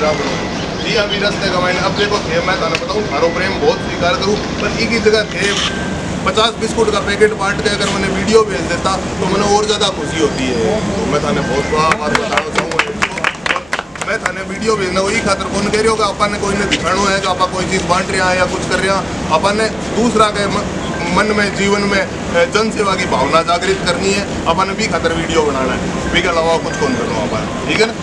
रब जी हाँ भी रस्ते कमाए। अब देखो थे मैं थाने बताऊँ थारो प्रेम बहुत स्वीकार करूँ, पर एक ही जगह थे 50 बिस्कुट का पैकेट बांट के अगर मैंने वीडियो भेज देता तो मैंने और ज़्यादा खुशी होती है। तो मैं थाने बहुत बात बताना चाहूँगा। मैं थाने वीडियो भेजना वही खातर कौन कह रही होगा अपन ने कोई ने दिखाणु है कि आप कोई चीज़ बांट रहे हैं या कुछ कर रहे हैं। अपन ने दूसरा के मन में जीवन में जन सेवा की भावना जागृत करनी है। अपन भी खातर वीडियो बनाना है, भी के अलावा कुछ कौन करना अपन, ठीक है ना।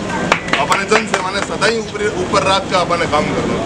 अपने जन सेवा ने सदा ही ऊपर रख के अपन काम करना।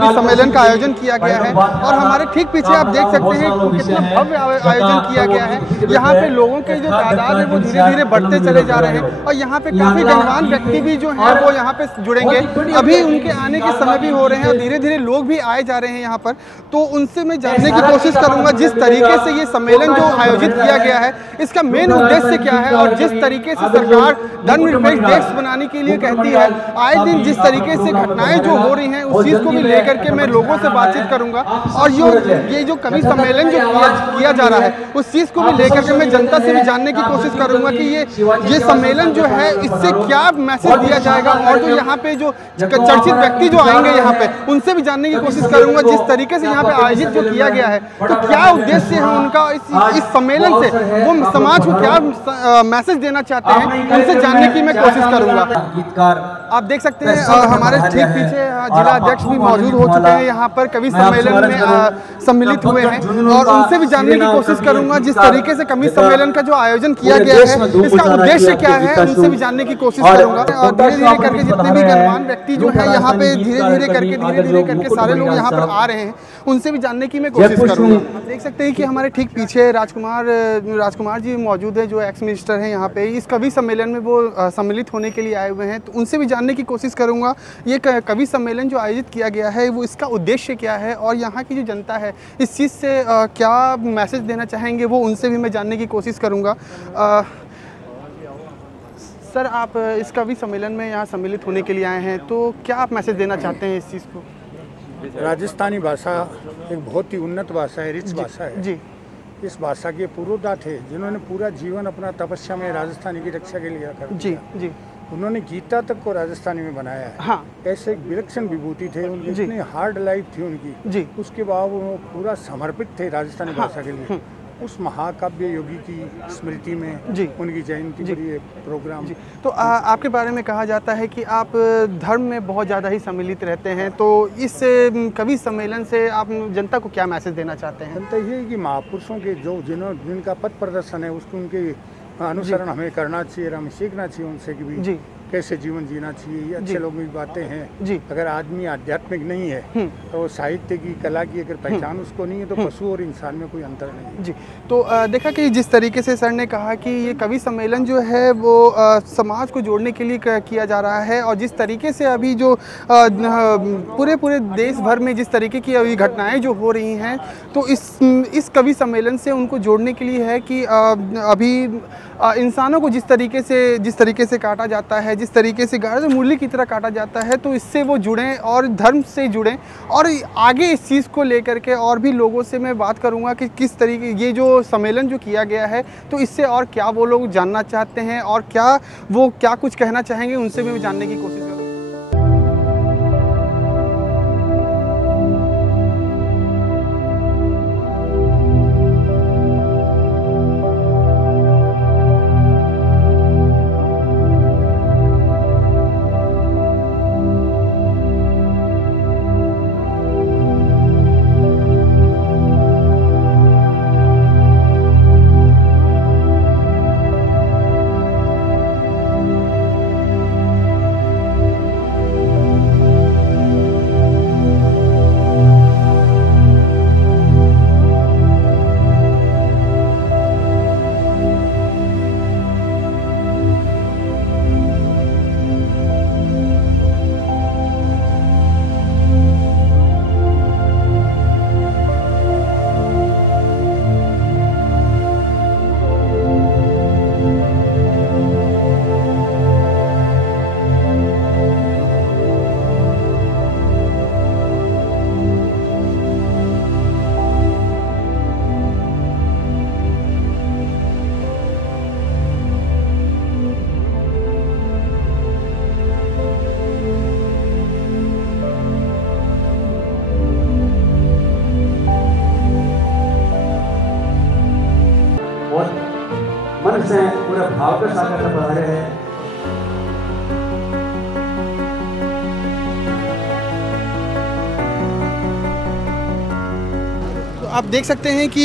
कवि सम्मेलन का आयोजन किया गया है और हमारे ठीक पीछे आप देख सकते हैं कितना भव्य आयोजन किया गया है। यहाँ पे लोगों के जो तादाद है वो धीरे धीरे बढ़ते चले जा रहे हैं और यहाँ पे काफ़ी गणमान्य व्यक्ति भी जो हैं वो यहाँ पे जुड़ेंगे। अभी उनके आने के समय भी हो रहे हैं और धीरे धीरे लोग भी आए जा रहे हैं यहाँ पर। तो उनसे मैं जानने की कोशिश करूँगा जिस तरीके से ये सम्मेलन जो आयोजित किया गया है इसका मेन उद्देश्य क्या है और जिस तरीके से सरकार धर्मनिरपेक्ष देश बनाने के लिए कहती है, आए दिन जिस तरीके से घटनाएं जो हो रही हैं उस चीज़ को भी लेकर के मैं लोगों से बातचीत करूंगा और ये जो कवि सम्मेलन जो किया जा रहा है उस चीज़ को भी लेकर के मैं जनता से भी जानने की कोशिश करूंगा कि ये सम्मेलन जो है इससे क्या मैसेज दिया जाएगा और जो यहाँ पे जो चर्चित व्यक्ति जो आएंगे यहाँ पे उनसे भी जानने की कोशिश करूंगा जिस तरीके से यहाँ पे आयोजित जो किया गया है तो क्या उद्देश्य है उनका इस सम्मेलन से, वो समाज को क्या मैसेज देना चाहते हैं उनसे जानने की मैं कोशिश करूंगा। आप देख सकते हैं हमारे ठीक पीछे जिला अध्यक्ष भी मौजूद हो चुके हैं यहाँ पर कवि सम्मेलन में सम्मिलित हुए हैं और उनसे भी जानने की कोशिश करूंगा जिस तरीके से कवि सम्मेलन का जो आयोजन किया गया है इसका उद्देश्य क्या है उनसे भी जानने की कोशिश करूंगा। और धीरे धीरे करके जितने भी गणमान्य व्यक्ति जो है यहाँ पे धीरे धीरे करके सारे लोग यहाँ पर आ रहे हैं उनसे भी जानने की मैं कोशिश करूंगा। आप देख सकते हैं कि हमारे ठीक पीछे राजकुमार जी मौजूद है जो एक्स मिनिस्टर हैं यहाँ पे इस कवि सम्मेलन में वो सम्मिलित होने के लिए आए हुए हैं। तो उनसे भी जानने की कोशिश करूंगा ये कवि सम्मेलन जो आयोजित किया गया है वो इसका उद्देश्य क्या है और यहाँ की जो जनता है इस चीज़ से क्या मैसेज देना चाहेंगे वो उनसे भी मैं जानने की कोशिश करूँगा। सर, आप इस कवि सम्मेलन में यहाँ सम्मिलित होने के लिए आए हैं तो क्या आप मैसेज देना चाहते हैं इस चीज़ को? राजस्थानी भाषा एक बहुत ही उन्नत भाषा है, रिच भाषा है जी। इस भाषा के पूर्वोदा थे जिन्होंने पूरा जीवन अपना तपस्या में राजस्थानी की रक्षा के लिए कर जी जी उन्होंने गीता तक को राजस्थानी में बनाया है। हाँ। ऐसे एक विलक्षण विभूति थे उनकी, इतनी हार्ड लाइफ थी उनकी जी। उसके बाद वो पूरा समर्पित थे राजस्थानी भाषा के लिए। उस महाकाव्य योगी की स्मृति में जी उनकी जयंती पर ये प्रोग्राम जी। तो आपके बारे में कहा जाता है कि आप धर्म में बहुत ज़्यादा ही सम्मिलित रहते हैं, तो इस कवि सम्मेलन से आप जनता को क्या मैसेज देना चाहते हैं? जनता ये है कि महापुरुषों के जिनका पथ प्रदर्शन है उसको उनके अनुसरण हमें करना चाहिए, हमें सीखना चाहिए उनसे कि भी कैसे जीवन जीना चाहिए। ये अच्छे लोगों की बातें हैं जी। अगर आदमी आध्यात्मिक नहीं है तो साहित्य की कला की अगर पहचान उसको नहीं है तो पशु और इंसान में कोई अंतर नहीं है जी। तो देखा कि जिस तरीके से सर ने कहा कि ये कवि सम्मेलन जो है वो समाज को जोड़ने के लिए किया जा रहा है और जिस तरीके से अभी जो पूरे देश भर में जिस तरीके की अभी घटनाएं जो हो रही हैं तो इस कवि सम्मेलन से उनको जोड़ने के लिए है कि अभी इंसानों को जिस तरीके से काटा जाता है, जिस तरीके से गाय मूली की तरह काटा जाता है, तो इससे वो जुड़ें और धर्म से जुड़ें और आगे इस चीज़ को लेकर के और भी लोगों से मैं बात करूंगा कि किस तरीके ये जो सम्मेलन जो किया गया है तो इससे और क्या वो लोग जानना चाहते हैं और क्या कुछ कहना चाहेंगे उनसे भी मैं जानने की कोशिश करूँगा। मन से पूरे भाव के साथ पधारे हैं। आप देख सकते हैं कि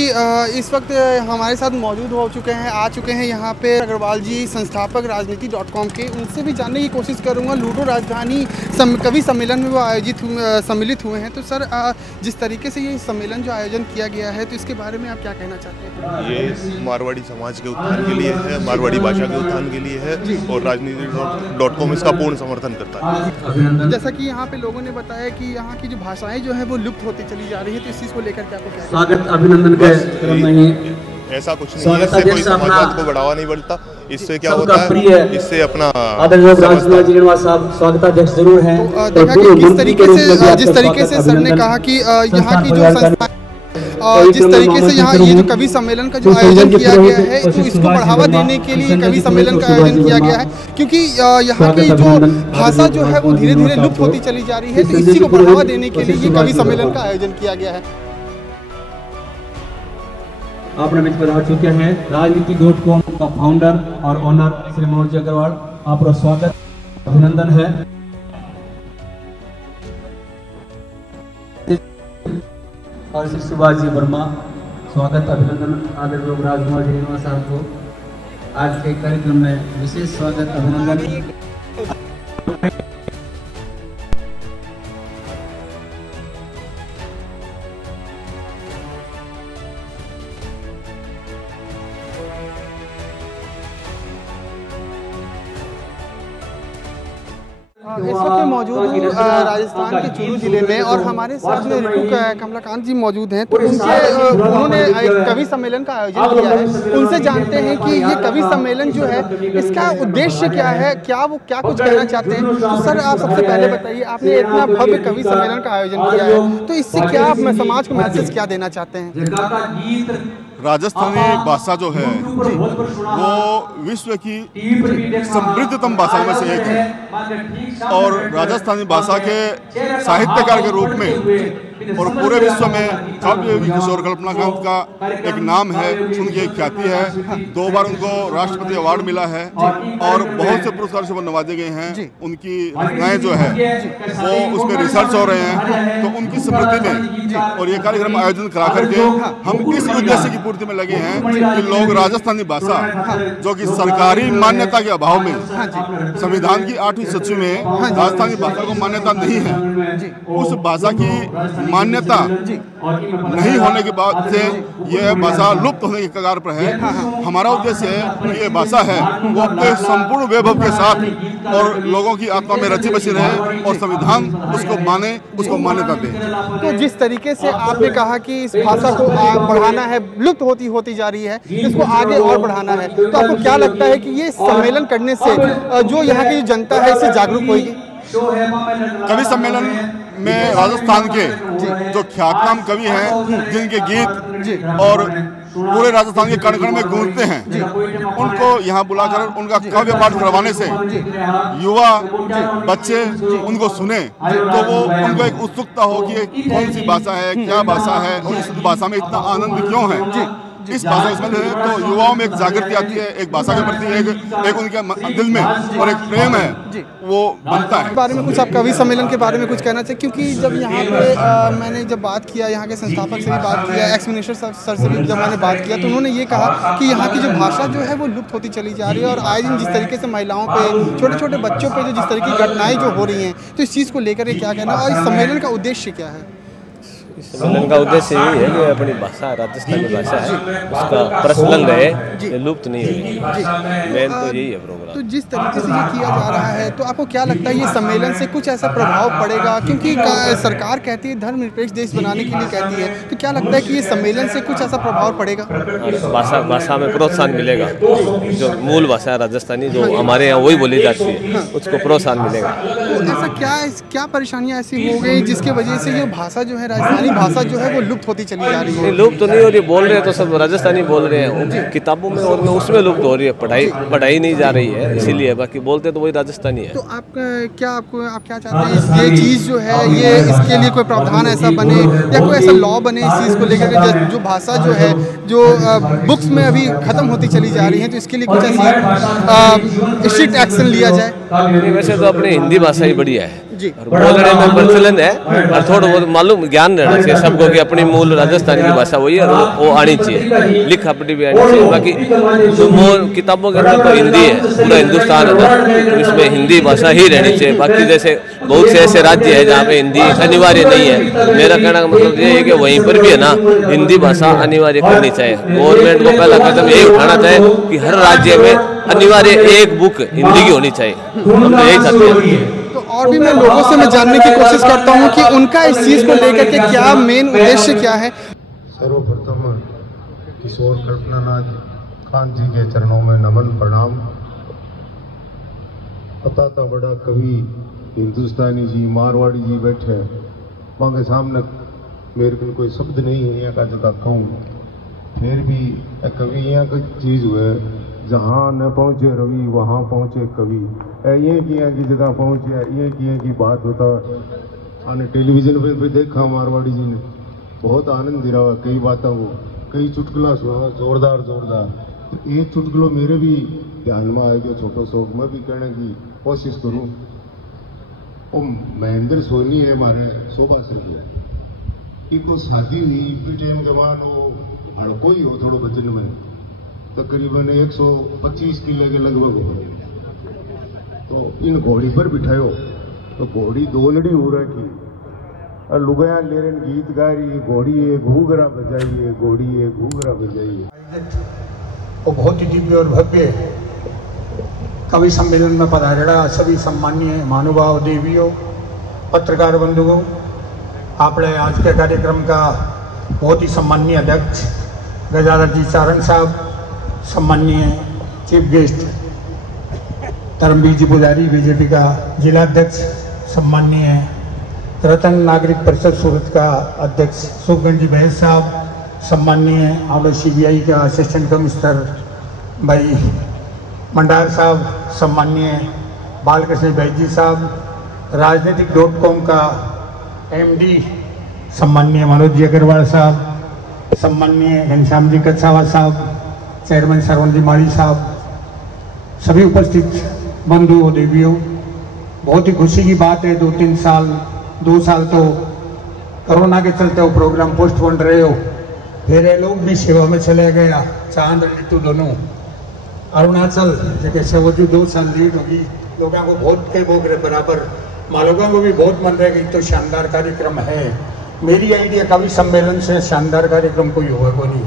इस वक्त हमारे साथ मौजूद हो चुके हैं, आ चुके हैं यहाँ पे अग्रवाल जी, संस्थापक राजनीति.com के। उनसे भी जानने की कोशिश करूँगा लूडो राजधानी कवि सम्मेलन में वो सम्मिलित हुए हैं। तो सर, जिस तरीके से ये सम्मेलन जो आयोजन किया गया है, तो इसके बारे में आप क्या कहना चाहते हैं? ये मारवाड़ी समाज के उत्थान के लिए है, मारवाड़ी भाषा के उत्थान के लिए है और राजनीति.com इसका पूर्ण समर्थन करता है। जैसा कि यहाँ पे लोगों ने बताया कि यहाँ की जो भाषाएं जो है वो लुप्त होती चली जा रही है, तो इस चीज़ को लेकर क्या आपको स्वागत अभिनंदन के ऐसा कुछ नहीं है, इससे कोई समाजवाद को बढ़ावा नहीं बढ़ता। इससे क्या होता है, इससे अपना स्वागताध्यक्ष जरूर है। देखा कि किस तरीके से, जिस तरीके से सर ने कहा कि यहाँ की जो संस्था और जिस तरीके से यहाँ ये जो कवि सम्मेलन का जो आयोजन किया गया है, तो इसको बढ़ावा देने के लिए कवि सम्मेलन का आयोजन किया गया है, क्योंकि यहाँ की जो भाषा जो है वो धीरे धीरे लुप्त होती चली जा रही है। तो इसी को बढ़ावा देने के लिए ये कवि सम्मेलन का आयोजन किया गया है। आपने बीच पधार चुके हैं राजनीति.com का फाउंडर और ओनर श्री मनोज अग्रवाल, आपका स्वागत अभिनंदन है। और श्री सुभाष जी वर्मा, स्वागत अभिनंदन आदरणीय राजकुमार जी साहब को आज के कार्यक्रम में विशेष स्वागत अभिनंदन। इस वक्त मौजूद हूँ राजस्थान के चूरू जिले में और हमारे साथ में ऋतु कमलाकांत जी मौजूद हैं। तो उन्होंने कवि सम्मेलन का आयोजन किया है। उनसे जानते हैं कि ये कवि सम्मेलन जो है इसका उद्देश्य क्या है, क्या कुछ कहना चाहते हैं। तो सर, आप सबसे पहले बताइए, आपने इतना भव्य कवि सम्मेलन का आयोजन किया है, तो इससे क्या आप समाज को मैसेज क्या देना चाहते हैं? राजस्थानी भाषा जो है वो विश्व की समृद्धतम भाषाओं में से एक है और राजस्थानी भाषा के साहित्यकार के रूप में और पूरे विश्व में काव्य योगी किशोर कल्पनाकांत का एक नाम है, उनकी एक ख्याति है। 2 बार उनको राष्ट्रपति अवार्ड मिला है और बहुत से पुरस्कार से वो नवाजे गए हैं। उनकी रचनाएं जो है वो उसमें रिसर्च हो रहे हैं। तो उनकी स्मृति में और ये कार्यक्रम आयोजन करा करके हम इस उद्देश्य की पूर्ति में लगे हैं कि लोग राजस्थानी भाषा जो कि सरकारी मान्यता के अभाव में संविधान की 8वीं सूची में राजस्थानी भाषा को मान्यता नहीं है, उस भाषा की मान्यता नहीं होने के बाद से यह भाषा लुप्त होने के कगार पर है। हमारा उद्देश्य है कि ये भाषा है वो अपने संपूर्ण वैभव के साथ और लोगों की आत्मा में रची बसी रहे और संविधान उसको माने, उसको मान्यता दे। तो जिस तरीके से आपने कहा कि इस भाषा को बढ़ाना है, लुप्त होती जा रही है, इसको आगे और बढ़ाना है, तो आपको क्या लगता है कि ये सम्मेलन करने से जो यहाँ की जनता है इससे जागरूक होगी? कवि सम्मेलन में राजस्थान के जो ख्यातनाम कवि हैं, जिनके गीत और पूरे राजस्थान के कण कण में गूंजते हैं, उनको यहाँ बुलाकर उनका काव्य पाठ करवाने से युवा बच्चे उनको सुने तो वो उनको एक उत्सुकता हो कि कौन सी भाषा है, क्या भाषा है और इस भाषा में इतना आनंद क्यों है। इस भाषा इसमें तो युवाओं में एक जागृति आती है, एक भाषा के प्रति एक उनके दिल में और एक प्रेम है वो बनता है। बारे में कुछ आप कवि सम्मेलन के बारे में कुछ कहना चाहिए, क्योंकि जब यहाँ पे मैंने जब बात किया, यहाँ के संस्थापक से भी बात किया, एक्स मिनिस्टर सर से भी जब मैंने बात किया, तो उन्होंने ये कहा कि यहाँ की जो भाषा जो है वो लुप्त होती चली जा रही है और आए दिन जिस तरीके से महिलाओं पे, छोटे छोटे बच्चों पे जो जिस तरह की घटनाएं जो हो रही हैं, तो इस चीज़ को लेकर क्या कहना और इस सम्मेलन का उद्देश्य क्या है? इस सम्मेलन का उद्देश्य यही है कि अपनी भाषा, राजस्थानी भाषा है, उसका प्रचलन रहे, ये लुप्त नहीं होगी। मेन तो यही है प्रोग्राम। तो जिस तरीके से ये किया जा रहा है, तो आपको क्या लगता है ये सम्मेलन से कुछ ऐसा प्रभाव पड़ेगा? क्योंकि सरकार कहती है धर्मनिरपेक्ष देश बनाने के लिए कहती है, तो क्या लगता है कि ये सम्मेलन से कुछ ऐसा प्रभाव पड़ेगा? भाषा में प्रोत्साहन मिलेगा। जो मूल भाषा है राजस्थानी, जो हमारे यहाँ वही बोली जाती है, उसको प्रोत्साहन मिलेगा। तो ऐसा क्या परेशानियाँ ऐसी हो गई जिसके वजह से ये भाषा जो है, राजस्थानी भाषा जो है वो लुप्त होती चली जा रही है? लुप्त तो नहीं हो रही, बोल रहे हैं तो सब राजस्थानी बोल रहे हैं किताबों में और उसमें लुप्त हो रही है, पढ़ाई नहीं जा रही है, इसीलिए। बाकी बोलते तो वही राजस्थानी है। तो आप क्या चाहते हैं, ये चीज़ जो है ये इसके लिए कोई प्रावधान ऐसा बने या कोई ऐसा लॉ बने इस चीज़ को लेकर, जो भाषा जो है जो बुक्स में अभी खत्म होती चली जा रही है, तो इसके लिए कुछ ऐसी स्ट्रिक्ट एक्शन लिया जाए? वैसे तो अपनी हिंदी भाषा ही बढ़िया है। और बोलने में प्रचलन है, और थोड़ा बहुत मालूम ज्ञान रहना चाहिए सबको कि अपनी मूल राजस्थानी की भाषा वही है और वो आनी चाहिए, लिख अपनी भी आनी चाहिए। बाकी तो मोर किताबों के अंदर तो हिंदी है, पूरा हिंदुस्तान है तो इसमें हिंदी भाषा ही रहनी चाहिए। बाकी जैसे बहुत से ऐसे राज्य है जहाँ पे हिंदी अनिवार्य नहीं है, मेरा कहने का मतलब ये है कि वहीं पर भी है ना हिंदी भाषा अनिवार्य करनी चाहिए। गवर्नमेंट को पहला कदम यही उठाना चाहिए कि हर राज्य में अनिवार्य एक बुक हिंदी की होनी चाहिए, हम तो यही चाहते हैं। तो और भी मैं लोगों से मैं जानने की कोशिश करता हूँ कि उनका इस चीज़ को लेकर के क्या मेन उद्देश्य क्या है। सर्वप्रथम किशोर कल्पनानाथ खान जी के चरणों में नमन प्रणाम। अता बड़ा कवि हिंदुस्तानी जी मारवाड़ी जी बैठे हैं, वहाँ के सामने मेरे को कोई शब्द नहीं है यहाँ का जगह कहूँ, फिर भी कवि यहाँ की चीज़ हुए, जहाँ न पहुँचे रवि वहाँ पहुँचे कवि। ये की जगह पहुँचे, ये की बात बता। आने टेलीविजन पे भी देखा मारवाड़ी जी ने, बहुत आनंद दिला कई बातों को, कई चुटकुला सुना जोरदार जोरदार। तो एक चुटकुलो मेरे भी ध्यान में आएगा, छोटो शौक मैं भी कहने की कोशिश करूँ। वो महेंद्र सोनी है हमारे शोभा से कि को शादी हुई टाइम के बाद वो हड़को ही हो थोड़ो वजन में, तकरीबन 125 किलो के लगभग हो। तो इन घोड़ी पर बिठायो तो घोड़ी दोलड़ी हो रखी और लुगाया ले रहे गीत गा रही, घोड़ी है घूघरा बजाइए, घोड़ी है घूघरा बजाइए। वो बहुत ही दिव्य और भव्य कवि सम्मेलन में पधारेड़ा सभी सम्मानीय महानुभाव देवियों, पत्रकार बंधुओं, आपने आज के कार्यक्रम का बहुत ही सम्मानीय अध्यक्ष गजाधर जी चारण साहब, सम्मानीय चीफ गेस्ट धर्मवीर जी पुजारी बीजेपी का जिला अध्यक्ष, सम्मानीय रतन नागरिक परिषद सूरत का अध्यक्ष सुखगंज जी बहस साहब, सम्मानीय हमारे CBI का असिस्टेंट कमिश्नर भाई मंडार साहब, सम्मानीय बालकृष्ण बैद जी साहब, राजनीतिक.com का MD सम्मानीय मनोज जी अग्रवाल साहब, सम्मानीय घनश्याम जी कच्छावा साहब, चेयरमैन श्रवण जी माली साहब, सभी उपस्थित बंधु और देवियों, बहुत ही खुशी की बात है 2 साल तो कोरोना के चलते वो प्रोग्राम पोस्टपोन रहे हो, फिर ये लोग भी सेवा में चले गया, चांद ऋतु दोनों। अरुणाचल जैसे वो जो 2 साल लीड होगी, लोगों को बहुत के भोग रहे बराबर, लोगों को भी बहुत मन रहेगा। तो शानदार कार्यक्रम है। मेरी आइडिया कवि सम्मेलन से शानदार कार्यक्रम कोई होगा को नहीं।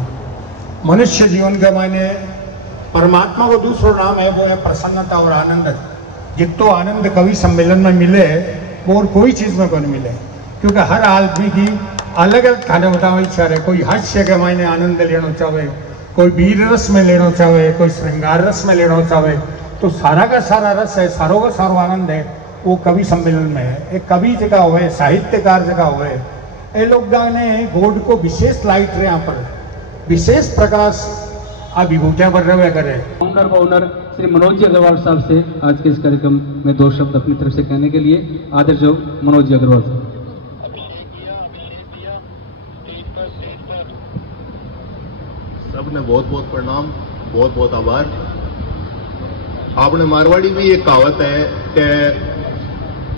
मनुष्य जीवन के मायने परमात्मा को दूसरा नाम है, वो है प्रसन्नता और आनंद। जितो आनंद कवि सम्मेलन में मिले वो और कोई चीज़ में को नहीं मिले, क्योंकि हर आदमी की अलग अलग खाने बताओ इच्छा है। कोई हास्य के मायने आनंद लेना चाहे, कोई वीर रस में लेना चाहे, कोई श्रृंगार रस में लेना चाहे, तो सारा का सारा रस है, सारों का सारो आनंद है वो कवि सम्मेलन में है। एक कवि जगह हुए, साहित्यकार जगह हुए, ये लोग ने गोड को विशेष लाइट रहे, यहाँ पर विशेष प्रकाश अभिभूतियाँ पर रहे करे। ओनर श्री मनोज जी अग्रवाल साहब से आज के इस कार्यक्रम में 2 शब्द अपनी तरफ से कहने के लिए आदर जो मनोज जी अग्रवाल साहब। सबने बहुत बहुत प्रणाम, बहुत बहुत आभार। आपने मारवाड़ी में ये कहावत है कि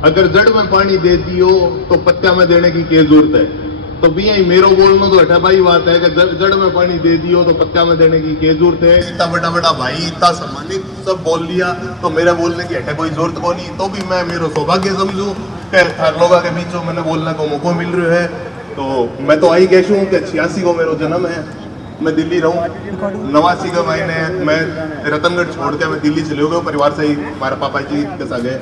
अगर जड़ में पानी दे दियो तो पत्ता में देने की क्या जरूरत है। तो भी यही मेरो बोलना तो हटा भाई बात है कि जड़ में पानी दे दियो तो पत्ता में देने की क्या जरूरत है। इतना बड़ा बड़ा भाई, इतना सम्मानित सब बोल लिया तो मेरे बोलने की हटा कोई जरूरत को नहीं। तो भी मैं मेरा सौभाग्य समझूं कि हर लोगों के बीच में मैंने बोलने को मौका मिल रहा है। तो मैं तो आई कहूँ कि 86 को मेरा जन्म है, मैं दिल्ली रहूँ। 89 का महीने मैं रतनगढ़ छोड़ के मैं दिल्ली चले गए, परिवार से ही, हमारे पापा जी के साथ गए।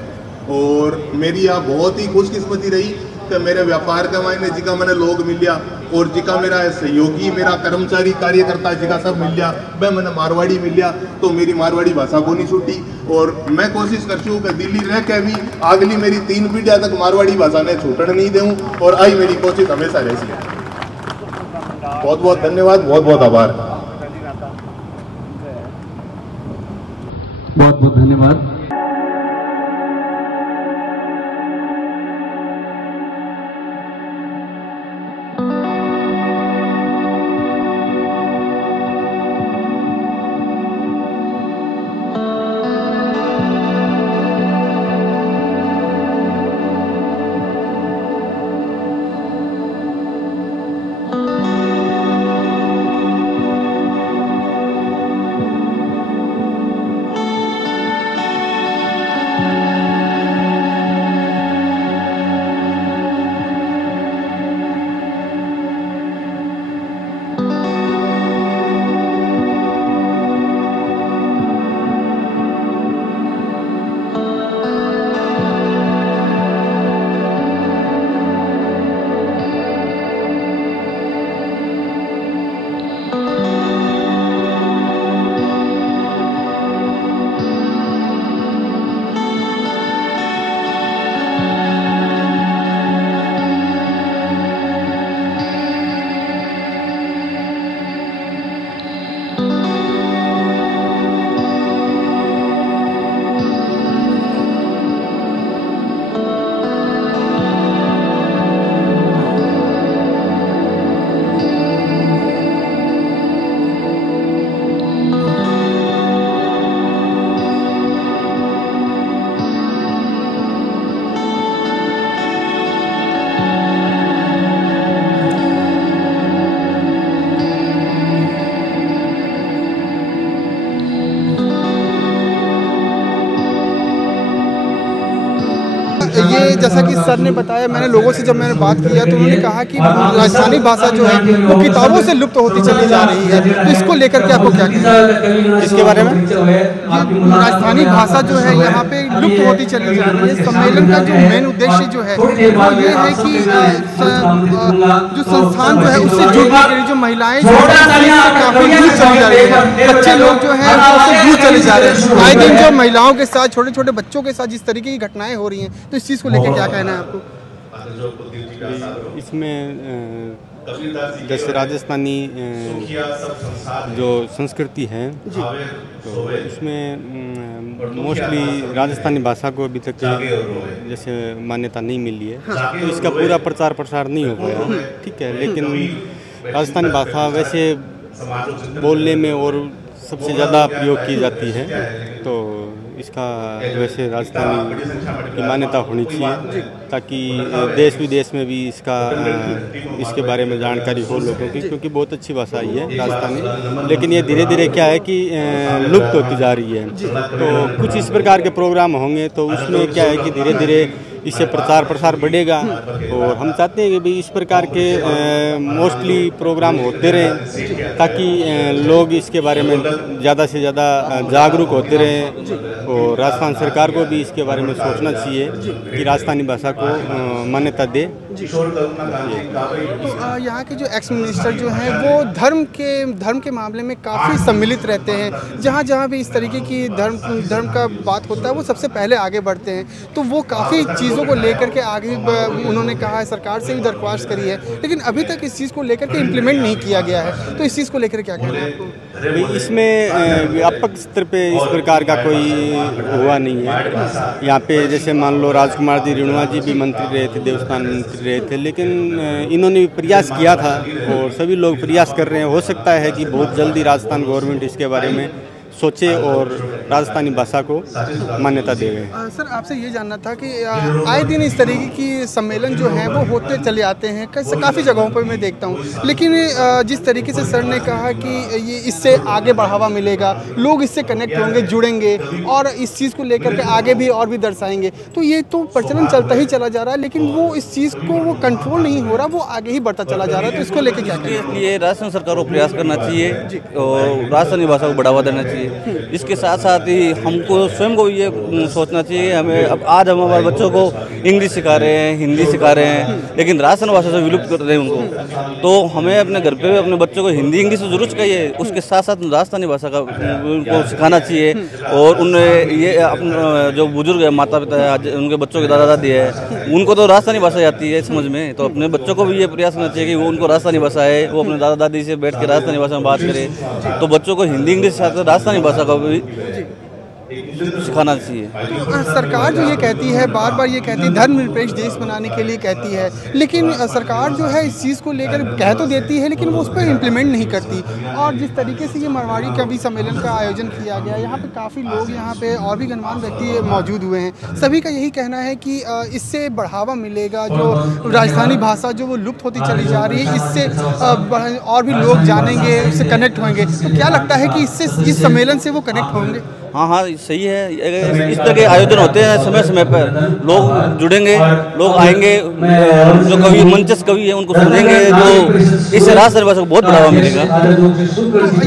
और मेरी यहाँ बहुत ही खुशकिस्मती रही कि मेरे व्यापार के मायने जिका मैंने लोग मिल लिया, और जिका मेरा सहयोगी, मेरा कर्मचारी, कार्यकर्ता जिका सब मिल लिया, वह मैंने मारवाड़ी मिल लिया। तो मेरी मारवाड़ी भाषा को नहीं छूटी, और मैं कोशिश करती हूँ कि दिल्ली रह के भी अगली मेरी 3 पीढ़ियाँ तक मारवाड़ी भाषा ने छूटने नहीं दूँ, और आई मेरी कोशिश हमेशा रहती है। बहुत बहुत धन्यवाद, बहुत बहुत आभार। बहुत बहुत धन्यवाद। जैसा कि सर ने बताया, मैंने लोगों से जब मैंने बात किया तो उन्होंने कहा कि राजस्थानी भाषा जो है वो किताबों से लुप्त होती चली जा रही है। तो इसको लेकर के आपको क्या कहना है? इसके बारे में राजस्थानी भाषा जो है यहाँ पे लुप्त होती चली जा रही है। सम्मेलन का जो मेन उद्देश्य जो है वो ये है कि जो संस्थान जो है उससे जुड़ने के लिए जो महिलाएं जो काफी दूर चली जा रही है, बच्चे लोग जो है उससे दूर चले जा रहे हैं। आए दिन जो महिलाओं के साथ, छोटे छोटे बच्चों के साथ जिस तरीके की घटनाएं हो रही हैं, तो इस चीज़ को लेकर क्या कहना है आपको? इसमें जैसे राजस्थानी जो संस्कृति है तो उसमें मोस्टली राजस्थानी भाषा को अभी तक जैसे मान्यता नहीं मिली है। तो इसका पूरा प्रचार प्रसार नहीं हो पाया, ठीक है। लेकिन राजस्थानी भाषा वैसे बोलने में और सबसे ज़्यादा प्रयोग की जाती है, तो इसका वैसे राजस्थानी की मान्यता होनी चाहिए ताकि देश विदेश में भी इसके बारे में जानकारी हो लोगों की, क्योंकि बहुत अच्छी भाषा ही है राजस्थानी। लेकिन ये धीरे धीरे क्या है कि लुप्त होती जा रही है। तो कुछ इस प्रकार के प्रोग्राम होंगे तो उसमें क्या है कि धीरे धीरे इससे प्रचार प्रसार बढ़ेगा। और हम चाहते हैं कि भाई इस प्रकार के मोस्टली प्रोग्राम होते रहें ताकि लोग इसके बारे में ज़्यादा से ज़्यादा जागरूक होते रहें। और राजस्थान सरकार को भी इसके बारे में सोचना चाहिए कि राजस्थानी भाषा को मान्यता दे। तो यहाँ के जो एक्स मिनिस्टर जो हैं वो धर्म के मामले में काफ़ी सम्मिलित रहते हैं। जहाँ जहाँ भी इस तरीके की धर्म का बात होता है वो सबसे पहले आगे बढ़ते हैं। तो वो काफ़ी चीज़ों को लेकर के आगे उन्होंने कहा है, सरकार से भी दरख्वास्त करी है, लेकिन अभी तक इस चीज़ को लेकर के इम्प्लीमेंट नहीं किया गया है। तो इस चीज़ को लेकर क्या कहना है आपको? इसमें व्यापक स्तर पे इस प्रकार का कोई हुआ नहीं है। यहाँ पे जैसे मान लो राजकुमार जी रिणवा जी भी मंत्री रहे थे, देवस्थान मंत्री रहे थे, लेकिन इन्होंने भी प्रयास किया था और सभी लोग प्रयास कर रहे हैं। हो सकता है कि बहुत जल्दी राजस्थान गवर्नमेंट इसके बारे में सोचे और राजस्थानी भाषा को मान्यता देवे। सर आपसे ये जानना था कि आए दिन इस तरीके की सम्मेलन जो हैं वो होते चले आते हैं, काफ़ी जगहों पर मैं देखता हूँ, लेकिन जिस तरीके से सर ने कहा कि ये इससे आगे बढ़ावा मिलेगा, लोग इससे कनेक्ट होंगे, जुड़ेंगे और इस चीज़ को लेकर के आगे भी और भी दर्शाएंगे, तो ये तो प्रचलन चलता ही चला जा रहा है, लेकिन वो इस चीज़ को वो कंट्रोल नहीं हो रहा, वो आगे ही बढ़ता चला जा रहा है। तो इसको लेकर क्या करें? इसलिए राजस्थान सरकार को प्रयास करना चाहिए और राजस्थानी भाषा को बढ़ावा देना चाहिए। इसके साथ साथ ही हमको स्वयं को ये सोचना चाहिए, हमें अब आज हम हमारे बच्चों को इंग्लिश सिखा रहे हैं, हिंदी सिखा रहे हैं, लेकिन राजस्थानी भाषा से विलुप्त कर रहे हैं उनको। तो हमें अपने घर पे अपने बच्चों को हिंदी इंग्लिश तो जरूर चाहिए, उसके साथ साथ राजस्थानी भाषा का उनको सिखाना चाहिए। और उन्हें ये अपने जो बुजुर्ग है, माता पिता है, उनके बच्चों के दादा दादी है, उनको तो राजस्थानी भाषा आती है समझ में, तो अपने बच्चों को भी ये प्रयास करना चाहिए कि वो उनको राजस्थानी भाषा है, वो अपने दादा दादी से बैठ के राजस्थानी भाषा में बात करें। तो बच्चों को हिंदी इंग्लिश के साथ राजस्थानी भाषा का भी सिखाना चाहिए। सरकार जो ये कहती है, बार बार ये कहती है धर्मनिरपेक्ष देश बनाने के लिए कहती है, लेकिन सरकार जो है इस चीज़ को लेकर कह तो देती है लेकिन वो उस पर इम्प्लीमेंट नहीं करती। और जिस तरीके से ये मारवाड़ी कवि सम्मेलन का आयोजन किया गया, यहाँ पे काफ़ी लोग, यहाँ पे और भी गणमान्य व्यक्ति मौजूद हुए हैं, सभी का यही कहना है कि इससे बढ़ावा मिलेगा, जो राजस्थानी भाषा जो वो लुप्त होती चली जा रही है, इससे और भी लोग जानेंगे, उससे कनेक्ट होंगे। तो क्या लगता है कि इससे, इस सम्मेलन से वो कनेक्ट होंगे? हाँ सही है। इस तरह के आयोजन होते हैं समय समय पर, लोग जुड़ेंगे, लोग आएंगे, जो कवि मंचस्थ कवि है उनको सुनेंगे, तो इससे राजस्थानी भाषा को बहुत बढ़ावा मिलेगा।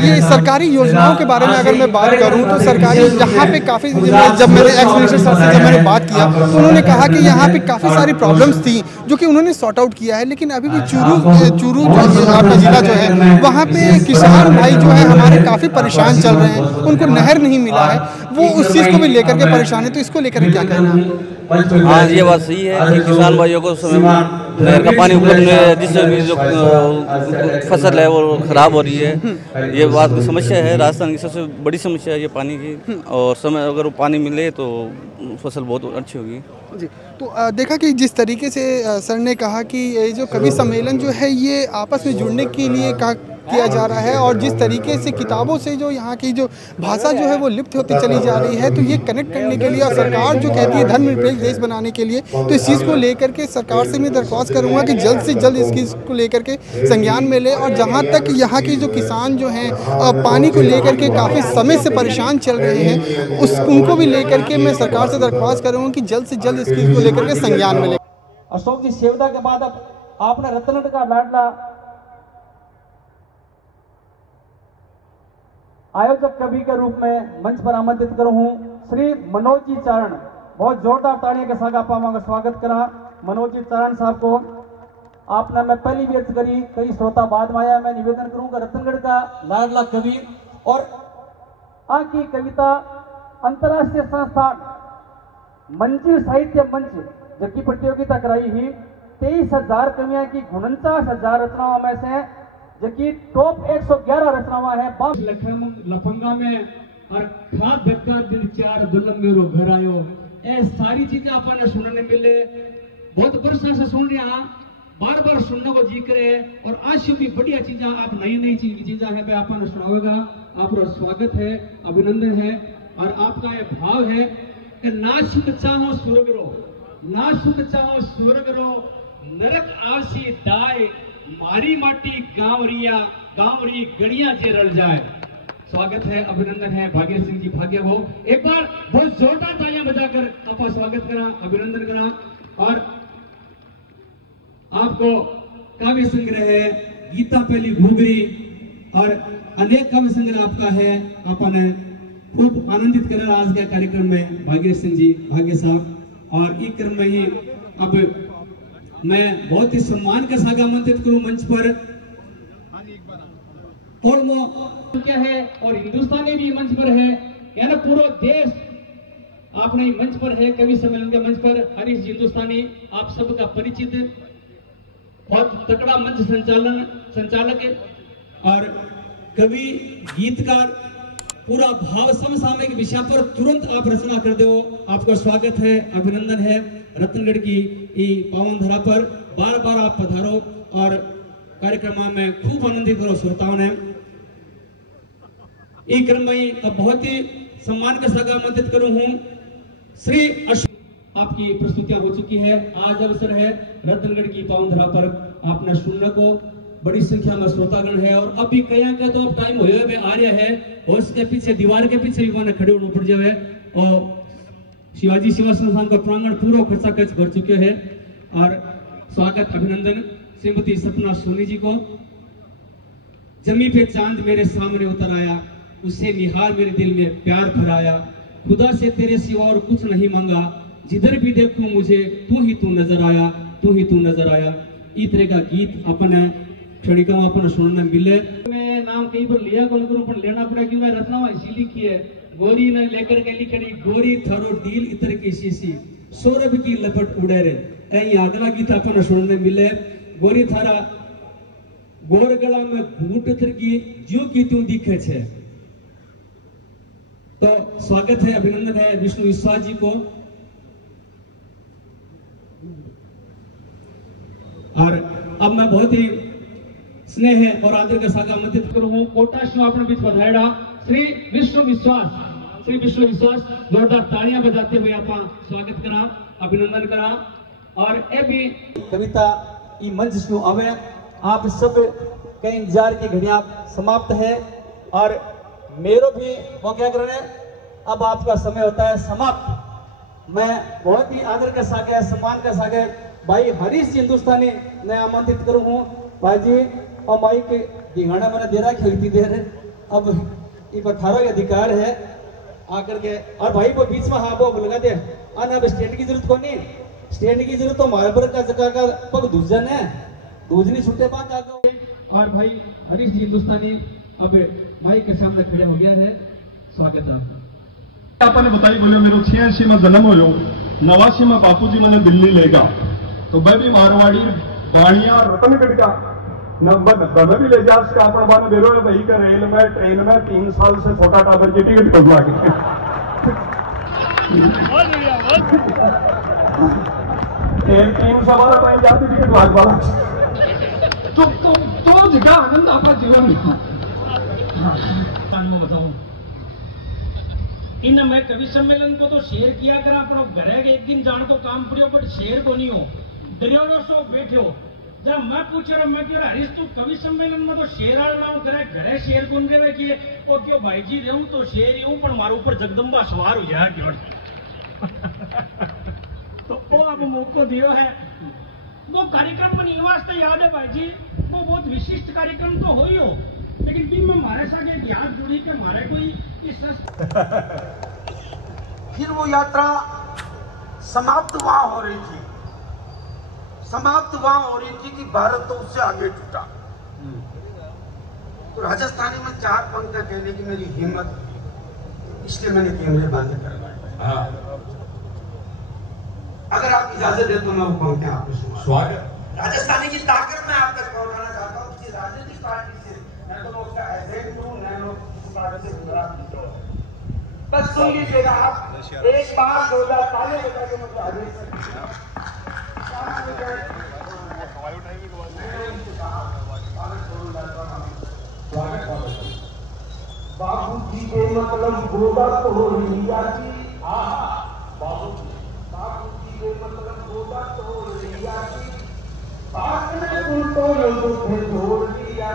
ये सरकारी योजनाओं के बारे में अगर मैं बात करूं तो सरकारी यहाँ पे काफ़ी, जब मैंने एक्स मिनिस्टर सर से जब मैंने बात किया तो उन्होंने कहा कि यहाँ पे काफ़ी सारी प्रॉब्लम्स थी जो कि उन्होंने सॉर्ट आउट किया है, लेकिन अभी भी चूरू जो आपका जिला जो है वहाँ पे किसान भाई जो है हमारे काफ़ी परेशान चल रहे हैं, उनको नहर नहीं मिला है, वो उस चीज़ को भी लेकर के परेशान है। तो इसको लेकर क्या कहना है? हाँ ये बात सही है कि किसान भाइयों को समय नहर का पानी उपलब्ध नहीं है, जिससे जो फसल है वो खराब हो रही है। ये बात की समस्या है, राजस्थान की सबसे बड़ी समस्या है ये पानी की, और समय अगर वो पानी मिले तो फसल बहुत अच्छी होगी जी। तो देखा कि जिस तरीके से सर ने कहा कि ये जो कवि सम्मेलन जो है ये आपस में जुड़ने के लिए किया जा रहा है और जिस तरीके से किताबों से जो यहाँ की जो भाषा जो है वो लिप्त होती चली जा रही है, तो ये कनेक्ट करने के लिए और सरकार जो कहती है धर्मनिरपेक्ष देश बनाने के लिए, तो इस चीज़ को लेकर के सरकार से मैं दरख्वास्त करूँगा कि जल्द से जल्द इस चीज़ को लेकर के संज्ञान में ले। और जहाँ तक यहाँ की जो किसान जो हैं पानी को लेकर के काफ़ी समय से परेशान चल रहे हैं, उनको भी लेकर के मैं सरकार से दरख्वास्त करूँगा कि जल्द से जल्द इस चीज़ को लेकर के संज्ञान में ले। अशोक जी सेवदा के बाद अब आपने रत्नगढ़ का लाडला आयोजक कवि के रूप में मंच पर आमंत्रित करूं हूं श्री मनोज जी चारण। बहुत जोरदार तालियों के साथ आप स्वागत करा मनोज जी चारण साहब को। आपने मैं पहली भी अर्ज करी, कई श्रोता बाद में आया। मैं निवेदन करूंगा रत्नगढ़ का लाडला कवि और आकी कविता अंतर्राष्ट्रीय संस्थान मंजीर साहित्य मंच जबकि प्रतियोगिता कराई ही 23,000 कवियां की 49,000 रचनाओं में से जबकि टॉप 111 रचनावां है। लफंगा में और खाद धक्का दिन चार दुल्हन मेरो घर आयो, ए सारी चीजें आपने सुनने मिले। बहुत वर्षा से सुन रहे हैं, बार बार सुनने को जी करे और आज भी बढ़िया चीजें आप नई चीजें है मैं आपने सुनाऊंगा। आपका स्वागत है, अभिनंदन है और आपका ये भाव है कि ना सुख चाहो स्वर्ग रो, ना सुख चाहो स्वर्ग रो, नरक आसी दाय मारी माटी गांवरी गड़िया जे रल जाए। स्वागत है, अभिनंदन है भाग्य सिंह जी भाग्य वो। एक बार बहुत जोरदार तालियां बजाकर आपका स्वागत करा, अभिनंदन करा। और आपको काव्य संग्रह है गीता पहली घूगरी और अनेक काव्य संग्रह आपका है। आपने खूब आनंदित करा आज के कार्यक्रम में भाग्य सिंह जी भाग्य साहब। और इस क्रम में ही अब मैं बहुत ही सम्मान के साथ आमंत्रित करूं मंच पर और क्या है और हिंदुस्तानी भी मंच पर है, यानी पूरा देश आपने मंच पर है। कवि सम्मेलन के मंच पर हरीश जी हिंदुस्तानी आप सबका परिचित बहुत तकड़ा मंच संचालक और कवि गीतकार, पूरा भाव समसामयिक विषय पर तुरंत आप रचना कर दो। आपका स्वागत है, अभिनंदन है। रत्नगढ़ की पावन धरा पर बार बार आप पधारो और कार्यक्रम में खूब आनंदित करो श्रोताओं ने। इस क्रम में अब बहुत ही सम्मान के साथ आमंत्रित करूं हूं श्री अशोक। आपकी प्रस्तुतियां हो चुकी है, आज अवसर है रत्नगढ़ की पावन धरा पर आपने सुनने को बड़ी संख्या में श्रोतागण है। और अभी कहीं का तो अब टाइम हो आ रहा है और उसके पीछे दीवार के पीछे भी मैंने खड़े होना पड़ जाए और शिवाजी सेवा संस्थान का प्रांगण पूरा खर्चा कर चुके हैं। और स्वागत अभिनंदन श्रीमती सपना सोनी जी को। जमी पे चांद मेरे सामने उतर आया, उसे निहार मेरे दिल में प्यार भराया, खुदा से तेरे सिवा और कुछ नहीं मांगा, जिधर भी देखूं मुझे तू ही तू नजर आया, तू ही तू नजर आया। इस तरह का गीत अपने क्षणिका में अपना सुनने मिले। मैं नाम कहीं पर लिया कौन करूं पर लेना पड़ा कि मैं रचना इसी लिखी है। गोरी ने लेकर के लिखी गोरी थरो डील इतर की शीशी, सौरभ की लपट उड़े रे। कहीं अगला गीत अपना सुनने मिले। गोरी थारा गोर गला में घूट थर की ज्यों की तू दिखे छे। तो स्वागत है, अभिनंदन है विष्णु विश्वास जी को। और अब मैं बहुत ही स्नेह और आदर के साथ आमंत्रित करूं कोटा से अपने बीच पधारेड़ा श्री विष्णु विश्वास। श्री विष्णु विश्वास जोरदार तालियां बजाते हुए आप स्वागत करा, अभिनंदन करा। और ए भी कविता ई मंच से आवे आप सब के इंतजार की घड़ियां समाप्त है और मेरो भी वो क्या कर रहे हैं, अब आपका समय होता है समाप्त। मैं बहुत ही आदर के साथ सम्मान के साथ भाई हरीश जी हिंदुस्तानी ने आमंत्रित करूं हूं। भाई जी और माइक दिखाना मैंने दे रहा खेलती देर, अब ये पठारों का अधिकार है आकर के। और भाई वो बीच में हाँ वो लगा दे अन अब स्टैंड की जरूरत कौन नहीं, स्टैंड की जरूरत तो हमारे पर का जगह का पग दूजन है, दूजनी छुट्टे बात आगे। और भाई हरीश जी हिंदुस्तानी अब भाई के सामने खड़े हो गया है, स्वागत है आपका। आपने बताई बोले मेरे 86 में जन्म हो, 89 में बापूजी मैंने दिल्ली लेगा, तो मैं भी मारवाड़ी बाणिया रतनगढ़ का नंबर भी ले जा सका अपना बाने बेरो वही का रेल में ट्रेन में 3 साल से छोटा टाबर की टिकट कटवा के 3 सवाल टाइम जाती टिकट भाग वाला तो जगह आनंद आपका जीवन में बताऊं इन मैं कवि सम्मेलन को तो शेयर किया कर अपना घरे एक दिन जान तो काम पड़ियो बट शेयर को नहीं हो दरियाड़ो सो बैठो जब मैं पूछ रहा मैं कह हरीश तू कवि सम्मेलन में तो शेर आना करे घरे शेर कौन करे कि वो क्यों भाई जी रहूं तो शेर ही हूं पर मारे ऊपर जगदम्बा सवार हो जाए क्यों तो वो अब मौको दियो है वो कार्यक्रम में नहीं वास्ते याद है भाई जी वो बहुत विशिष्ट कार्यक्रम तो हो ही हो लेकिन फिर में हमारे साथ एक याद जुड़ी के हमारे कोई इस फिर वो यात्रा समाप्त वहां हो रही थी कि भारत तो उससे आगे टूटा। तो राजस्थानी में 4 पंक्तियां कहने की मेरी हिम्मत इसलिए मैंने कैमरे बंद करवाए। अगर आप इजाजत दे तो मैं वो पंक्तियां आपको सुना। स्वागत राजस्थानी की ताकत मैं आप तक पहुंचाना चाहता हूँ किसी राजनीतिक पार्टी से मैं तो उसका एजेंट हूँ मैं पार्टी से गुजरात बस सुन लीजिएगा आप एक बार 2000 बता के मुझे आगे बाबू जी के मतलब गोदा तो लिया जी बाबू जी के मतलब गोदा तो लिया जी बात में तो लोगों ने जोड़ दिया